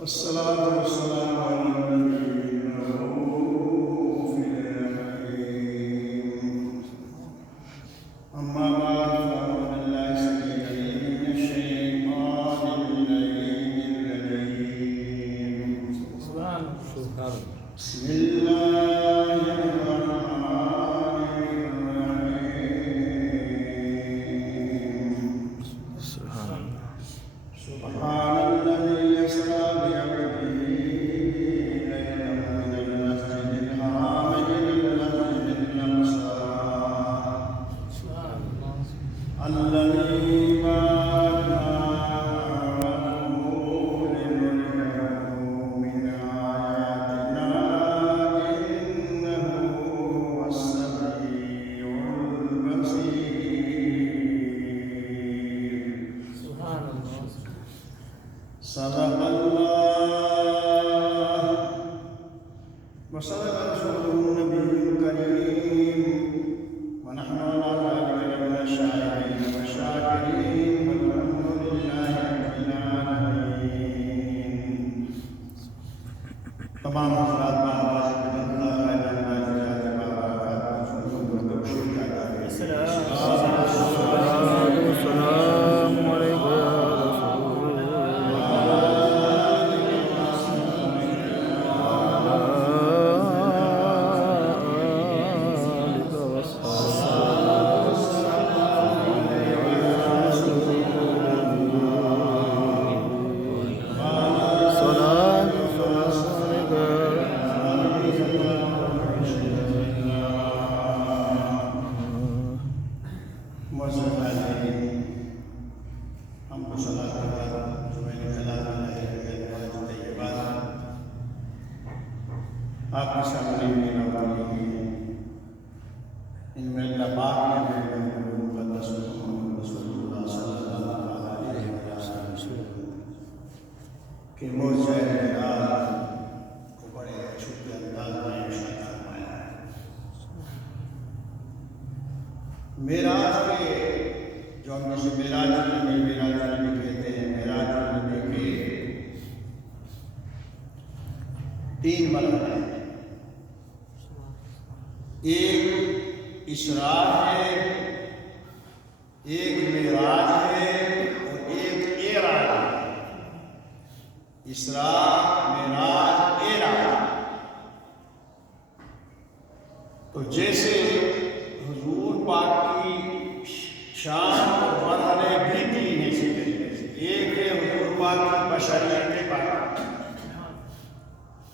والصلاة والسلام على النبي الرؤوف الرحيم. أما بعد فأعوذ بالله السميع العليم من الشيطان اللعين الرجيم. بسم الله الرحمن الرحيم. سبحان الذي يسرى بعبده ليلا من المسجد الحرام إلى المسجد الأقصى الذي باركنا حوله لنريه من آياتنا إنه هو السميع البصير. صدق الله وصدق رسوله النبي الكريم ونحن على ذلك لمن الشاهدين والشاكرين والحمد لله رب العالمين. تمام حضرات میں آواز بلند اللہ خیر اللہ جلالہ وبرکاتہ سنوں کو توشیح کرتا ہے. السلام علیکم یا رسول ہم کو صلاۃ کے بعد جو میں نے کلام اللہ کے کلمات طیبات آپ کے سامنے میرا والی ہیں. ان میں اللہ پاک نے ہمیں مقدس محمد رسول اللہ صلی اللہ علیہ وسلم کہ موجزہ معراج کو بڑے چھوٹے انداز میں ارشاد فرمایا ہے. معراج کے جو ہم جسے معراج النبی کہتے ہیں، معراج النبی کے 3 مرحلے ہیں. ایک اسراء ہے، ایک معراج ہے اور ایک اعراج ہے. اسراء، معراج، اعراج. تو جیسے حضور پاک کی شان اور مرحلے بھی 3 ہیں اسی طریقے سے. ایک ہے حضور پاک کی بشریت پاک،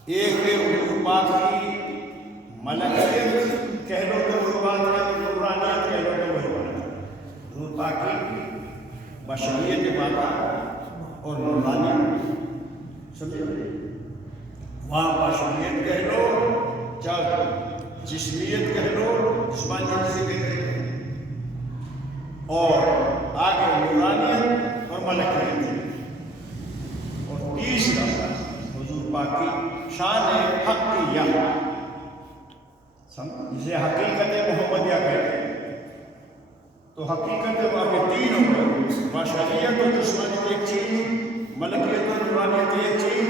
ایک ہے حضور پاک کی ملکیت کہہ لو تو وہ بات ہے، نورانیت کہہ لو تو وہی بات ہے. حضور پاک کی بشریت پاک اور نورانیت سمجھے. وہاں بشریت کہہ لو چاہے جسمیت کہہ لو، جسمانیت سے کہتے ہیں، اور آگے نورانیت اور ملکیت. اور تیسرا حضور پاک کی شان ہے حقیہ، جسے حقیقت محمدیہ کہتے ہیں. تو حقیقت واقع 3 ہو گئے، بشریت اور جسمانیت ایک چیز، ملکیت اور نورانیت ایک چیز،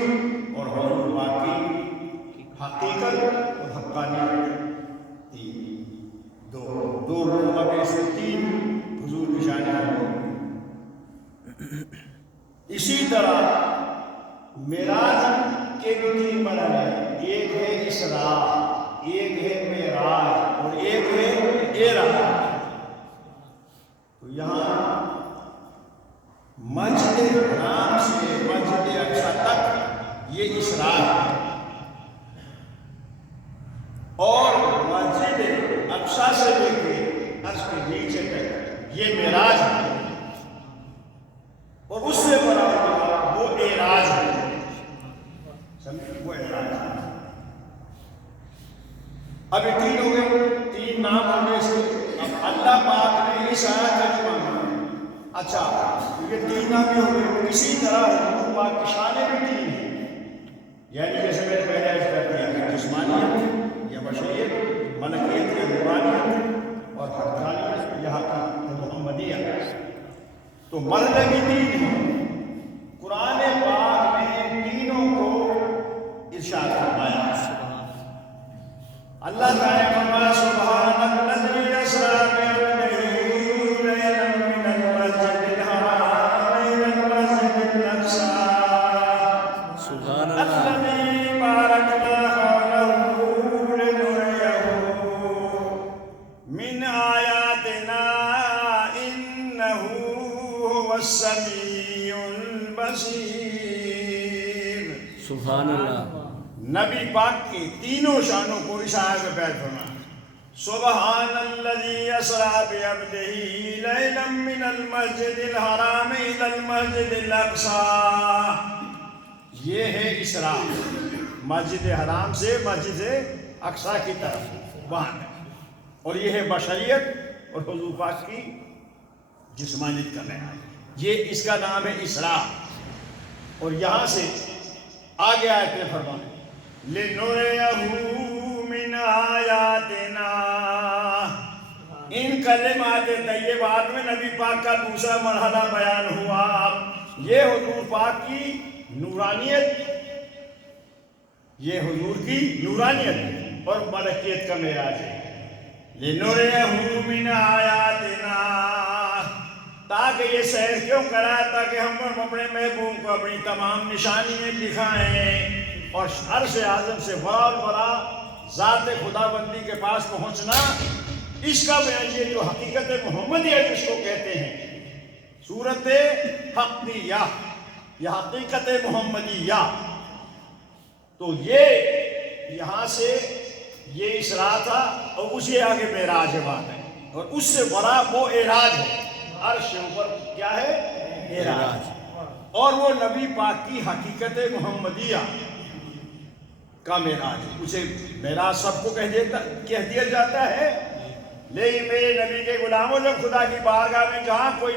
اور حضور پاک کی حقیقت اور حقانیت 3. دو میں سے 3 حضور کی شان ہے. اسی طرح معراج کے بھی 3 مرحلے ہیں. ایک ہے اسراء، ایک ہے معراج اور ایک ہے اعراج. تو یہاں مسجد حرام سے مسجد اقصی تک یہ اسراء ہے، اور مسجد اقصی سے لے کے عرش کے نیچے تک یہ معراج ہے، اور اس سے بڑا وہ اعراج ہے. وہ اعراج ہے. اب یہ 3 ہو گئے، 3 نام ہو گئے اس کے. اب اللہ پاک نے اس آیت کا جواب دیا. اچھا یہ 3 نام ہو گئے. اسی طرح حضور پاک کی شانیں بھی 3 ہیں. یعنی جیسے میں نے پہلے عرض کر دیا کہ جسمانیت یا بشریت، ملکیت یا نورانیت، اور حقانیت یا حقیقت محمدیہ. تو مرحلے بھی 3 ہیں. قرآن پاک میں تینوں السمیع البصیر۔ سبحان اللہ۔ نبی پاک کی تینوں شانوں کو اس آیت میں بیان فرمایا۔ سبحان الذی اسریٰ بعبدہ لیلا من المسجد الحرام الی المسجد الاقصیٰ۔ یہ ہے اسراء، مسجد حرام سے مسجد اقصیٰ کی طرف وہاں ہے، اور یہ ہے بشریت اور حضور پاک کی جسمانیت کا بیان۔ یہ اس کا نام ہے اسراء۔ اور یہاں سے آگے آیت میں فرمایا لِنُرِيَهُ مِنْ آیاتنا۔ ان کلمات طیبات میں نبی پاک کا دوسرا مرحلہ بیان ہوا۔ یہ حضور پاک کی نورانیت، یہ حضور کی نورانیت اور ملکیت کا معراج ہے۔ لِنُرِيَهُ مِنْ آیاتنا، تاکہ یہ سیر کیوں کرا؟ تاکہ ہم اپنے محبوب کو اپنی تمام نشانیاں دکھائیں اور عرش اعظم سے بڑا ذات خدا بندی کے پاس پہنچنا، اس کا بیان یہ جو حقیقت محمدیہ جس کو کہتے ہیں، صورت حقیقیہ یا حقیقت محمدیہ، تو یہ یہاں سے یہ اسراء تھا اور اسی آگے معراج بات ہے، اور اس سے بڑا وہ اعراج ہے۔ عرش اوپر کیا ہے؟ اعراج، اور وہ نبی پاک کی حقیقت محمدیہ کا معراج ہے۔ اسے معراج سب کو کہہ دیا جاتا ہے، لیکن میرے نبی کے غلاموں جب خدا کی بارگاہ میں جہاں کوئی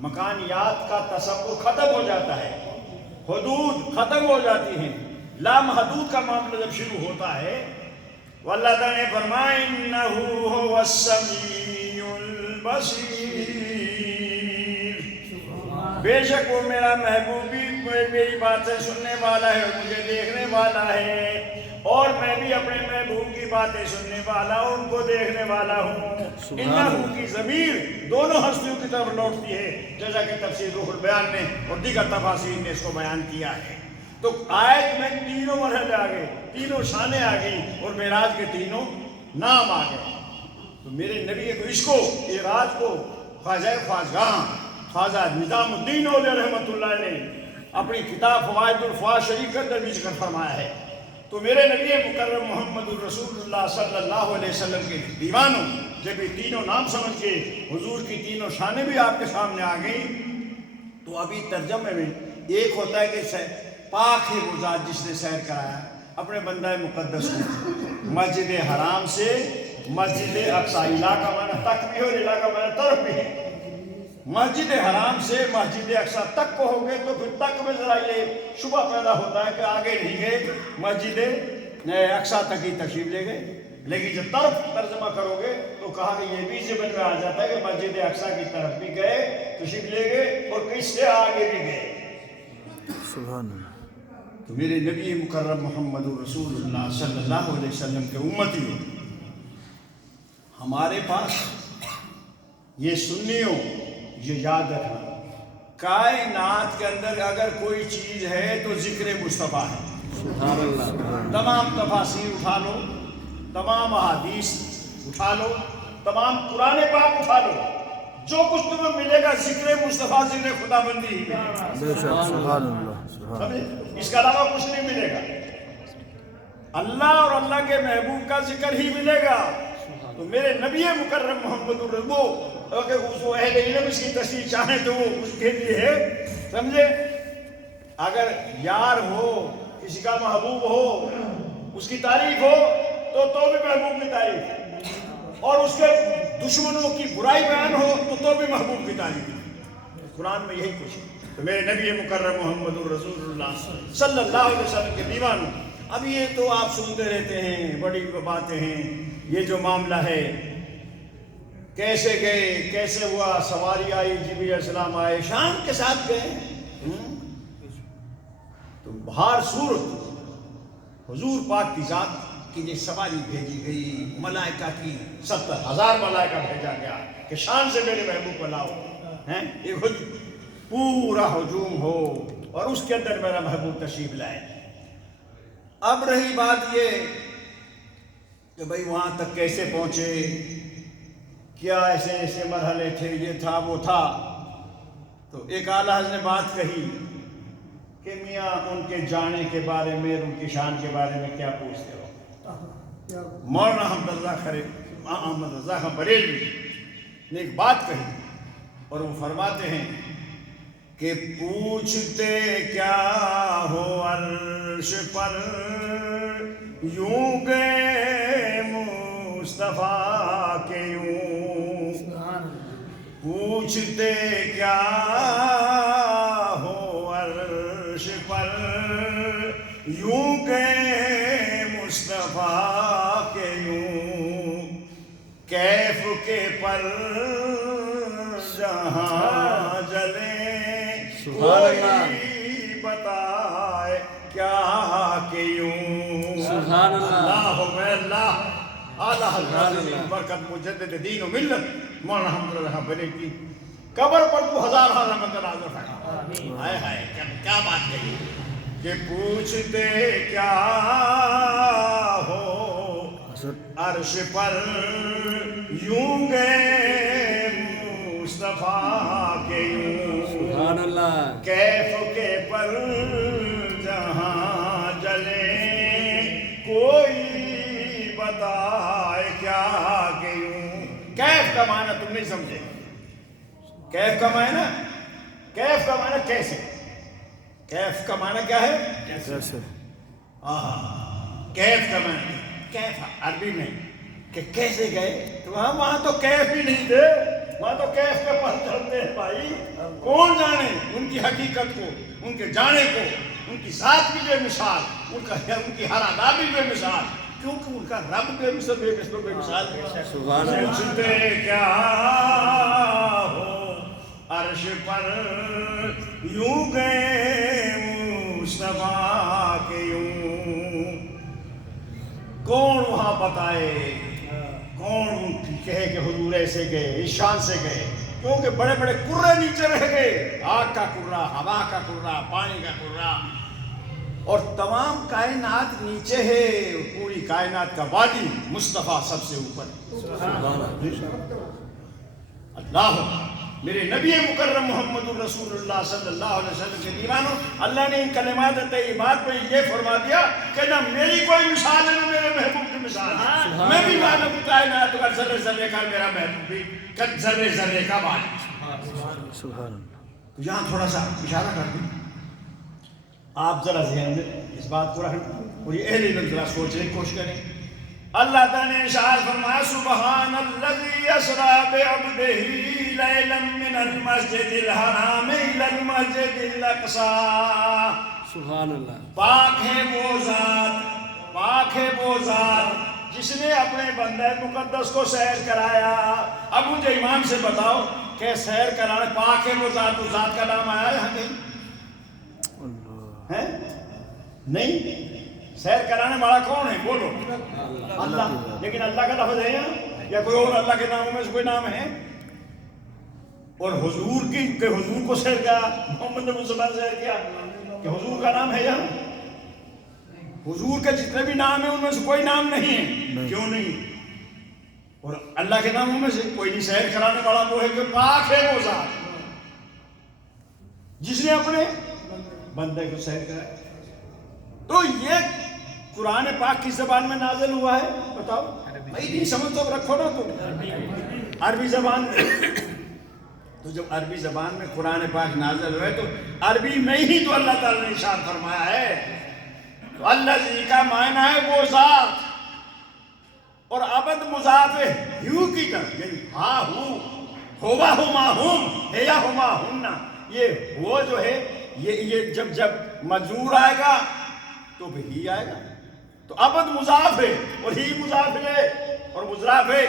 مکانیات کا تصور ختم ہو جاتا ہے، حدود ختم ہو جاتی ہیں، لامحدود کا معاملہ جب شروع ہوتا ہے، واللہ تعالیٰ نے فرمایا اِنَّهُ هُوَ السَّمِيعُ البصیر، بے شک وہ میرا محبوب بھی میری باتیں سننے والا ہے اور مجھے دیکھنے والا ہے، اور میں بھی اپنے محبوب کی باتیں سننے والا ہوں، ان کو دیکھنے والا ہوں۔ انہو کی ضمیر دونوں ہستیوں کی طرف لوٹتی ہے، جیسا کہ تفسیر روح البیان نے اور دیگر تفاسیر نے اس کو بیان کیا ہے۔ تو آیت میں تینوں مرحلے آ گئے، تینوں شانیں آ گئی، اور معراج کے تینوں نام آ گئے۔ تو میرے نبی کو اس کو اعراج کو خواجہ خواجگاں خواجہ نظام الدین اولیاء رحمۃ اللہ نے اپنی کتاب فوائد الفوائد شریف کے اندر بھی ذکر فرمایا ہے۔ تو میرے نبی مکرم محمد الرسول اللہ صلی اللہ علیہ وسلم کے دیوانوں جب یہ تینوں نام سمجھ کے حضور کی تینوں شانیں بھی آپ کے سامنے آ گئیں، تو ابھی ترجمے میں ایک ہوتا ہے کہ پاک ہے وہ ذات جس نے سیر کرایا اپنے بندہ مقدس کو مسجد حرام سے مسجد اقصیٰ، علاقہ معنی تک بھی اور علاقہ معنی طرف بھی ہے۔ مسجد حرام سے مسجد اقصیٰ تک کو ہو گئے تو پھر تک میں ذرا یہ شبہ پیدا ہوتا ہے کہ آگے نہیں گئے، مسجد اقصیٰ تک ہی تشریف لے گئے، لیکن جب طرف ترجمہ کرو گے تو کہا کہ یہ بھی ذہن میں آ جاتا ہے کہ مسجد اقصیٰ کی طرف بھی گئے، تشریف لے گئے، اور کس سے آگے بھی گئے۔ سبحان اللہ۔ تو میرے نبی مکرم محمد رسول اللہ صلی اللہ علیہ وسلم کے امتی ہو، ہمارے پاس یہ سنیوں یہ یاد رکھنا، کائنات کے اندر اگر کوئی چیز ہے تو ذکر مصطفیٰ ہے۔ سبحان اللہ۔ تمام تفاسیر اٹھا لو، تمام احادیث اٹھا لو، تمام قرآن پاک اٹھا لو، جو کچھ تمہیں ملے گا ذکر مصطفیٰ، ذکر خدا بندی ہی ملے گا۔ بے شک، سبحان اللہ، سبحان اللہ۔ اس کے علاوہ کچھ نہیں ملے گا، اللہ اور اللہ کے محبوب کا ذکر ہی ملے گا۔ تو میرے نبی مکرم محمد الرسول اگر اس اہل علم اس کی تصریح چاہیں تو وہ اس کے لیے ہے، سمجھے؟ اگر یار ہو، کسی کا محبوب ہو، اس کی تعریف ہو تو بھی محبوب کی تعریف، اور اس کے دشمنوں کی برائی بیان ہو تو بھی محبوب کی تعریف۔ قرآن میں یہی کچھ ہے۔ تو میرے نبی مکرم محمد الرسول اللہ صلی اللہ علیہ وسلم کے دیوانوں، اب یہ تو آپ سنتے رہتے ہیں، بڑی باتیں ہیں، یہ جو معاملہ ہے کیسے گئے، کیسے ہوا، سواری آئی، جبریل علیہ السلام آئے، شان کے ساتھ گئے، تو بہر صورت حضور پاک کی ذات کی یہ سواری بھیجی گئی، ملائکہ کی 70,000 ملائکہ بھیجا گیا کہ شان سے میرے محبوب کو لاؤ، ایک پورا ہجوم ہو اور اس کے اندر میرا محبوب تشریف لائے۔ اب رہی بات یہ کہ بھئی وہاں تک کیسے پہنچے، کیا ایسے ایسے مرحلے تھے، یہ تھا وہ تھا، تو ایک اعلیٰ حضرت نے بات کہی کہ میاں ان کے جانے کے بارے میں، ان کی شان کے بارے میں کیا پوچھتے ہو؟ مولانا احمد رضا خان بریلوی نے ایک بات کہی اور وہ فرماتے ہیں کہ پوچھتے کیا ہو عرش پر یوں گئے مصطفیٰ کے یوں، پوچھتے کیا ہو عرش پر یوں گئے مصطفیٰ کے یوں، کیف کے پر جہاں جلے کوئی بتائے کیا کہ یوں۔ سبحان اللہ، اللہ اعلیٰ حضرت برکت مجدد دین و ملت مولانا احمد رضا خان بریلوی کی قبر پر تو ہزار رحمت نازل فرما۔ ہائے ہائے کیا بات کہی کہ پوچھتے کیا ہو عرش پر یوں گئے مصطفیٰ کے یوں، سبحان اللہ، کیف کے پر جہاں جلے کوئی بتائے کیا کہ یوں۔ کیف کا معنی تم نہیں سمجھے، کیف کا معنی کیسے، کیف کا معنی کیا ہے؟ کیسے؟ کیف کا معنی کیف عربی میں کہ کیسے گئے، تو وہاں تو کیف ہی نہیں تھے، وہاں تو کیف کے پاس چلتے ہیں بھائی، کون جانے ان کی حقیقت کو، ان کے جانے کو، ان کی ذات بھی بے مثال، ان کی ہر ادا بھی بے مثال، کیونکہ ان کا رب بے مثال ہے۔ سبحان اللہ، پوچھتے کیا ہو عرش پر یوں گئے مصطفیٰ کے یوں، کون وہاں بتائے، کون کہے کہ حضور ایسے گئے، اس شان سے گئے، کیونکہ بڑے بڑے کرے نیچے رہ گئے، آگ کا کرہ، ہوا کا کرہ، پانی کا کرہ، اور تمام کائنات نیچے ہے، پوری کائنات کا وادی مصطفیٰ سب سے اوپر۔ اللہ میرے نبی مکرم محمد الرسول اللہ صلی اللہ علیہ وسلم کے دیوانوں، اللہ نے ان کلمات طیبات میں یہ فرما دیا کہ نہ میری کوئی مثال ہے نہ میرے محبوب کی مثال ہے، میں بھی معلوم کائنات کا ذرے ذرے کا، میرا محبوب بھی ذرے ذرے کا مالک۔ سبحان اللہ، یہاں تھوڑا سا اشارہ کر دوں، آپ ذرا ذہن میں اس بات کو رکھیں اور یہ اہل علم ذرا سوچنے کی کوشش کریں۔ اللہ تعالیٰ نے ارشاد فرمایا سبحان الذی اسریٰ بعبدہ لیلا من المسجد الحرام الی المسجد الاقصیٰ، سبحان اللہ، پاک ہے وہ ذات، پاک ہے وہ ذات جس نے اپنے بندہ مقدس کو سیر کرایا۔ اب مجھے ایمان سے بتاؤ کہ سیر کرانے پاک ہے وہ ذات، اس ذات کا نام آیا یہاں کہیں ہے؟ نہیں، سیر کرانے والا کون ہے؟ بولو اللہ، لیکن اللہ کا لفظ ہے یا کوئی اور اللہ کے ناموں میں سے کوئی نام ہے؟ اور حضور کی کہ حضور کو سیر کیا، محمد مصطفیٰ نے سیر کیا کہ حضور کا نام ہے یہاں؟ حضور کے جتنے بھی نام ہیں ان میں سے کوئی نام نہیں ہے، کیوں نہیں؟ اور اللہ کے ناموں میں سے کوئی نہیں، سیر کرانے والا وہ ہے کہ پاک ہے وہ ذات جس نے اپنے بندے کو سیر کرایا۔ تو یہ قرآن پاک کی زبان میں نازل ہوا ہے، بتاؤ بھائی نہیں سمجھ تو رکھو نا تم عربی زبان میں۔ تو جب عربی زبان میں قرآن پاک نازل ہوئے تو عربی میں ہی تو اللہ تعالیٰ نے ارشاد فرمایا ہے، تو اللہ جی کا معنی ہے وہ ذات، اور ابد مضاف ہے ہیو کی طرف، یعنی ہاں ہوں، ہوا ہما ہم ہے یا ہما ہمنا، یہ وہ جو ہے یہ جب مجرور آئے گا تو بھی ہی آئے گا، تو ابد مضاف ہے اور ہی مضاف ہے، اور مضاف ہے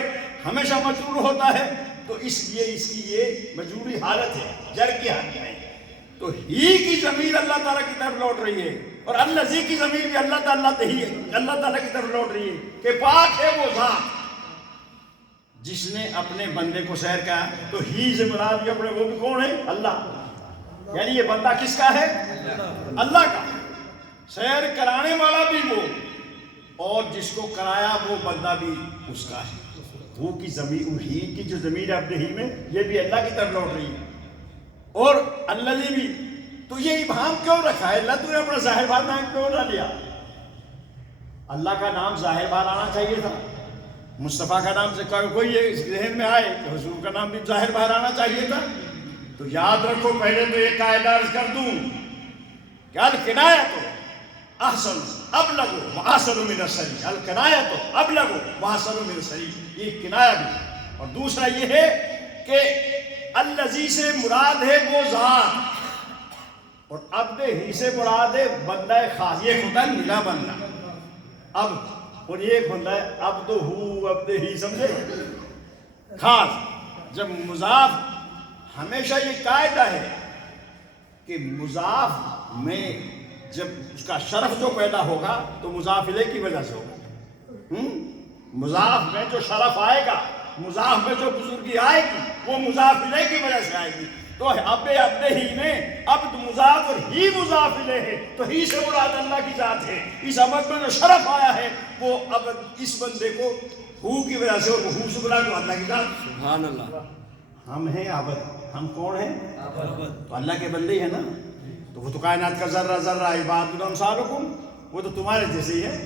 ہمیشہ مجرور ہوتا ہے، تو اس لیے اس کی یہ مجروری حالت ہے، جر کی حالت ہے، تو ہی کی ضمیر اللہ تعالیٰ کی طرف لوٹ رہی ہے، اور اللہ زی کی ضمیر بھی اللہ تعالیٰ کی طرف لوٹ رہی ہے کہ پاک ہے وہ ذات جس نے اپنے بندے کو سیر کیا۔ تو ہی سے مراد بھی اپنے وہ بھی کون ہے؟ اللہ، یعنی یہ بندہ کس کا ہے؟ اللہ کا، سیر کرانے والا بھی وہ، اور جس کو کرایا وہ بندہ بھی اس کا ہے۔ وہ کی ضمیر، ہی کی جو ضمیر ہے اپنے ہی میں، یہ بھی اللہ کی طرف لوٹ رہی ہے، اور الذی بھی، تو یہ ابہام کیوں رکھا ہے؟ اللہ تو نے اپنا ظاہر بار نام کیوں نہ لیا؟ اللہ کا نام ظاہر بار آنا چاہیے تھا، مصطفیٰ کا نام سے کوئی یہ ذہن میں آئے کہ حضور کا نام بھی ظاہر بار آنا چاہیے تھا۔ تو یاد رکھو، پہلے تو یہ قاعدہ عرض کر دوں کہ الکنایۃ احسن ابلغ واحسن من الصریح، الکنایۃ ابلغ واحسن من الصریح، یہ کنایہ بھی۔ اور دوسرا یہ ہے کہ الذی سے مراد ہے وہ ذات، اور عبد ہی سے مراد ہے بندہ خاص۔ یہ ہوتا ہے ملا بندہ اب، اور یہ ہوتا ہے عبد ہو، عبد ہی، سمجھے خاص۔ جب مضاف، ہمیشہ یہ قاعدہ ہے کہ مضاف میں جب اس کا شرف جو پیدا ہوگا تو مضاف الیہ کی وجہ سے ہوگا۔ مضاف میں جو شرف آئے گا، مضاف میں جو بزرگی آئے گی، وہ مضاف الیہ کی وجہ سے آئے گی۔ تو عبد ہی میں عبد مضاف اور ہی مضاف الیہ ہے، تو ہی سے مراد اللہ کی ذات ہے۔ اس عبد میں جو شرف آیا ہے وہ عبد اس بندے کو ہو کی وجہ سے، اور ہو سے مراد اللہ کی ذات۔ سبحان اللہ۔ ہم ہیں عبد، ہم کون ہیں؟ تو اللہ کے بندے ہی ہیں نا۔ تو وہ تو کائنات کا ذرہ ذرہ عباد امثالکم، وہ تو تمہارے جیسے ہی ہے،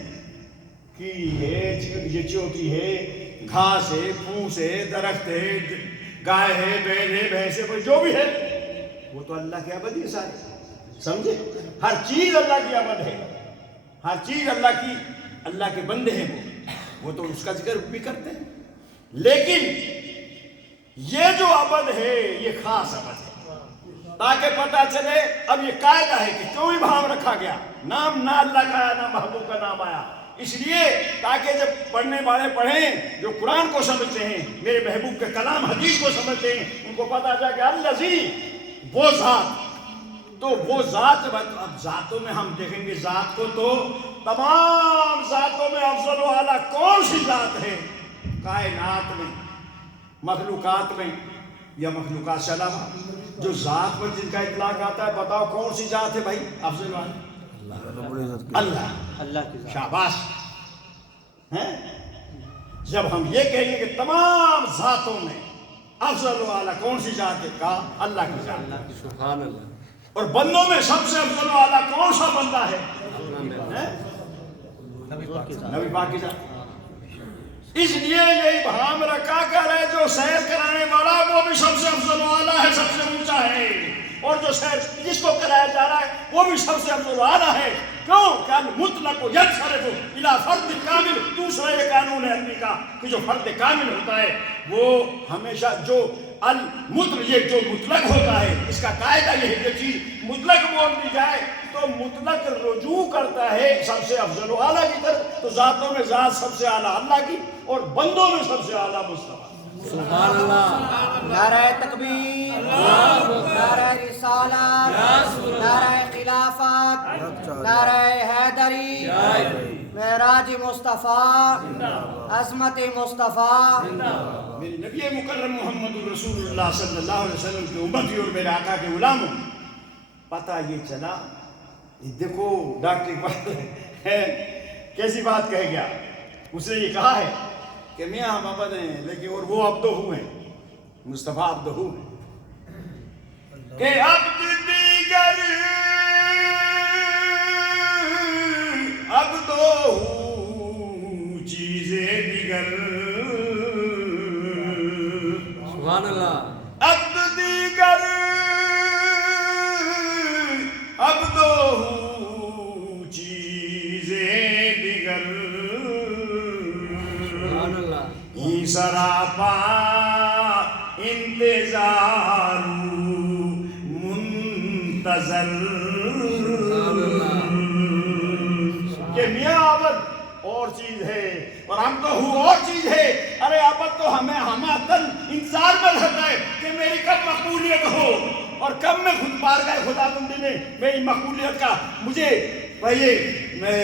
کی ہے، یہ چوٹی ہے، گھاس ہے، پھوس ہے، درخت ہے، گائے ہے، بیل ہے، بھینس ہے، جو بھی ہے وہ تو اللہ کے عبد ہی سارے، سمجھے؟ ہر چیز اللہ کی عبد ہے، ہر چیز اللہ کے بندے ہیں، وہ تو اس کا ذکر بھی کرتے ہیں۔ لیکن یہ جو عبد ہے یہ خاص عبد ہے، تاکہ پتہ چلے۔ اب یہ قاعدہ ہے کہ کیوں ابہام رکھا گیا، نام نہ اللہ کا آیا نہ محبوب کا نام آیا، اس لیے تاکہ جب پڑھنے والے پڑھیں جو قرآن کو سمجھتے ہیں، میرے محبوب کے کلام حدیث کو سمجھتے ہیں، ان کو پتہ چلا کہ الذی وہ ذات، تو وہ ذات۔ اب ذاتوں میں ہم دیکھیں گے، ذات کو تو تمام ذاتوں میں افضل و اعلیٰ کون سی ذات ہے کائنات میں، مخلوقات میں یا مخلوقات سے علاوہ؟ جو ذات پر جن کا اطلاق آتا ہے، بتاؤ کون سی ذات ہے بھائی افضل و اعلیٰ؟ اللہ کی ذات۔ شاباش ہیں؟ جب ہم یہ کہیں گے کہ تمام ذاتوں میں افضل و اعلیٰ کون سی ذات ہے، کہا اللہ کی ذات۔ سبحان اللہ۔ اور بندوں میں سب سے افضل و اعلیٰ کون سا بندہ ہے؟ نبی پاک کی ذات۔ اس لیے یہ ابہام رکھا کر ہے، جو سیر کرانے والا وہ بھی سب سے افضل و اعلیٰ ہے، سب سے اونچا ہے، اور جو سیر جس کو کرایا جا رہا ہے وہ بھی سب سے افضل و اعلیٰ ہے۔ کیوں کہ المطلق ینصرف الی فرد کامل۔ دوسرا یہ قانون ہے علمی کا کہ جو فرد کامل ہوتا ہے وہ ہمیشہ جو یہ جو مطلق ہوتا ہے، اس کا قاعدہ یہ ہے کہ چیز مطلق بول دی جائے تو مطلق رجوع کرتا ہے سب سے افضل و اعلیٰ کی طرف۔ تو ذاتوں میں ذات سب سے اعلیٰ اللہ کی، اور بندوں میں سب سے اعلیٰ مصطفیٰ۔ سبحان اللہ۔ نعرہ تکبیر، نعرہ رسالت، نعرہ خلافت، نعرہ حیدری، معراج مصطفیٰ، عظمت مصطفیٰ۔ میری نبی مکرم محمد رسول اللہ صلی اللہ علیہ وسلم کی امتی اور میرے آقا کے غلاموں، پتہ یہ چلا، دیکھو ڈاکٹر اقبال کیسی بات کہہ گیا۔ اس نے یہ کہا ہے کہ میاں ہم عبد ہیں لیکن اور وہ عبد ہو ہیں، مصطفیٰ عبد ہو ہیں، کہ عبد دیگر عبد ہو چیزیں دیگر، سبحان اللہ۔ عبد دیگر عبد ہو چیزیں دیگر، سبحان اللہ۔ سراپا انتظار منتظر، کہ میاں عبد اور چیز ہے اور ہم تو ہوں اور چیز ہے۔ ارے عبد تو ہمیں انتظار میں رہتا ہے کہ میری کب مقبولیت ہو، اور کب میں خود بارگاہ خدا بندی میں میری مقبولیت کا مجھے بھائی میں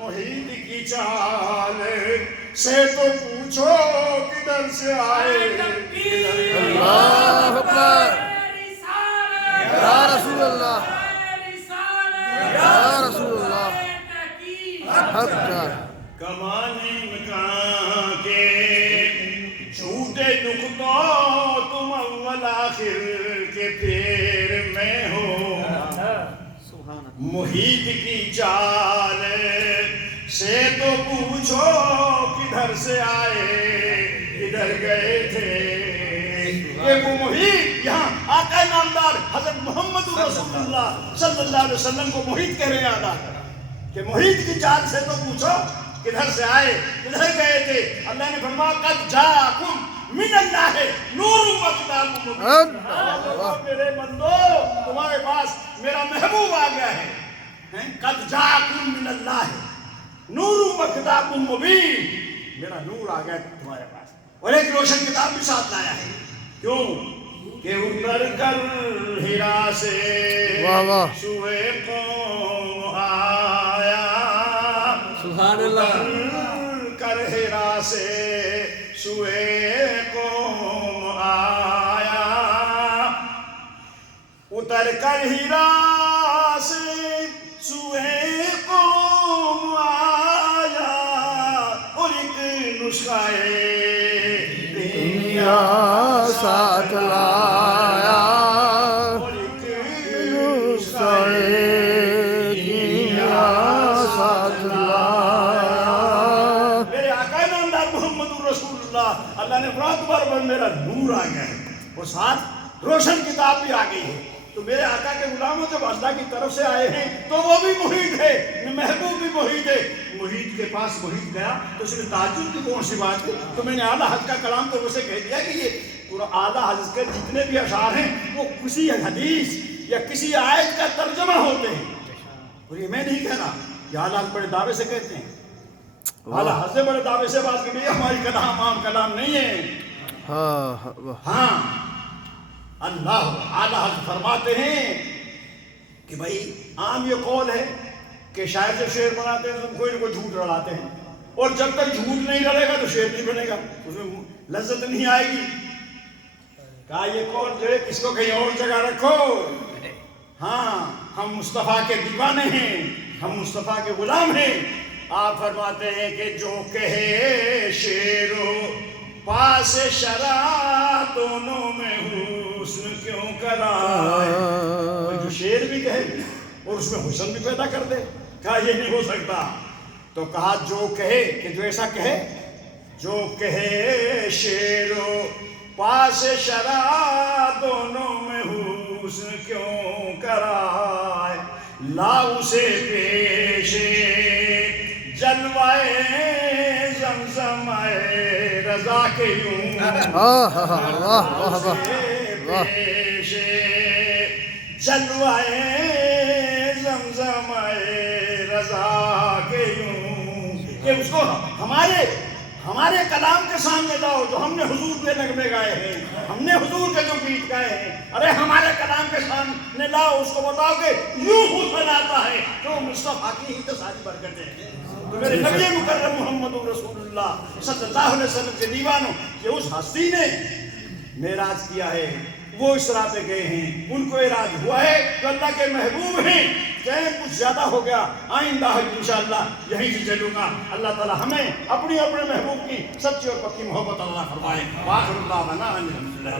محیط کی چال سے تو پوچھو کدھر سے آئے اللہ اکبر یا رسول اللہ یا رسول اللہ حق کمانے مکان کے جھوٹے نقطوں تم اول آخر کے پھر میں ہو محیط کی چال سے تو پوچھو کدھر سے آئے کدھر گئے تھے یہ وہ محیط یہاں آقا نامدار حضرت محمد رسول اللہ صلی اللہ علیہ وسلم کو محیط کہہ رہے ہیں کہ محیط کی چال سے تو پوچھو کدھر سے آئے کدھر گئے تھے اللہ نے فرمایا قد جاءکم من اللہ نور و کتاب مبین میرے بندو تمہارے پاس میرا محبوب آ گیا ہے قد جاءکم من اللہ نور و کتاب مبین میرا نور آ گیا تمہارے پاس اور ایک روشن کتاب بھی ساتھ لایا ہے کیوں کہ اتر کر ہیرا سے سوئے قوم آیا سبحان اللہ کر ہیرا سے سوئے قوم آیا اتر کر ہیرا سے سوئے قوم آیا اور ایک نسخہ دنیا ساتھ لایا اور ایک نسخہ دنیا ساتھ لایا میرے آقا نامدار محمد رسول اللہ اللہ نے برات بار میرا نور آ گیا ہے اور ساتھ روشن کتاب بھی آ گئی ہے تو میرے آقا کے غلاموں جب اللہ کی طرف سے آئے ہیں تو وہ بھی محیط ہے محبوب بھی محیط ہے محیط کے پاس محیط گیا تو اس میں تعجب کی کون سی بات ہے تو میں نے اعلیٰ حضرت کا کلام تو اسے کہہ دیا کہ یہ پورا اعلیٰ حضرت کے جتنے بھی اشعار ہیں وہ کسی حدیث یا کسی آیت کا ترجمہ ہوتے ہیں اور یہ میں نہیں کہہ رہا یہ اعلیٰ حضرت بڑے دعوے سے کہتے ہیں اعلیٰ حضرت بڑے دعوے سے بات کہ ہماری کلام عام کلام نہیں ہے ہاں اللہ اعلیٰ حضرت فرماتے ہیں کہ بھائی عام یہ قول ہے کہ شاعر جب شعر بناتے ہیں تو کوئی نہ کوئی جھوٹ رڑاتے ہیں اور جب تک جھوٹ نہیں رڑے گا تو شعر نہیں بنے گا اس میں لذت نہیں آئے گی کہا یہ قول جو ہے کس کو کہیں اور جگہ رکھو ہاں ہم مصطفیٰ کے دیوانے ہیں ہم مصطفیٰ کے غلام ہیں آپ فرماتے ہیں کہ جو کہے شعر و پاس شرع دونوں میں حسن کیوں کرائے جو شعر بھی کہے اور اس میں حسن بھی پیدا کر دے کہا یہ نہیں ہو سکتا تو کہا جو کہے کہ جو ایسا کہے جو کہے شعر و پاس شرع دونوں میں حسن کیوں کرائے لا اسے پیش جلوائے زمزم رضا کے یوں پیش جلوائے زمزم رضا کے یوں کہ اس کو ہمارے کلام کے سامنے لاؤ جو ہم نے حضور کے نغمے گائے ہیں ہم نے حضور کے جو گیت گائے ہیں ارے ہمارے کلام کے سامنے لاؤ اس کو بتاؤ کہ یوں حسن آتا ہے جو مصطفیٰ کی ہی تو ساری برکتیں ہیں تو میرے نبی مکرم محمد رسول اللہ صلی اللہ علیہ وسلم کے دیوانوں کہ اس ہستی نے معراج کیا ہے وہ اس راہ پہ گئے ہیں ان کو اعراج ہوا ہے تو اللہ کے محبوب ہیں چاہے کچھ زیادہ ہو گیا آئندہ انشاءاللہ یہیں سے چلوں گا اللہ تعالی ہمیں اپنے محبوب کی سچی اور پکی محبت اللہ فرمائے وآخر دعوانا الحمدللہ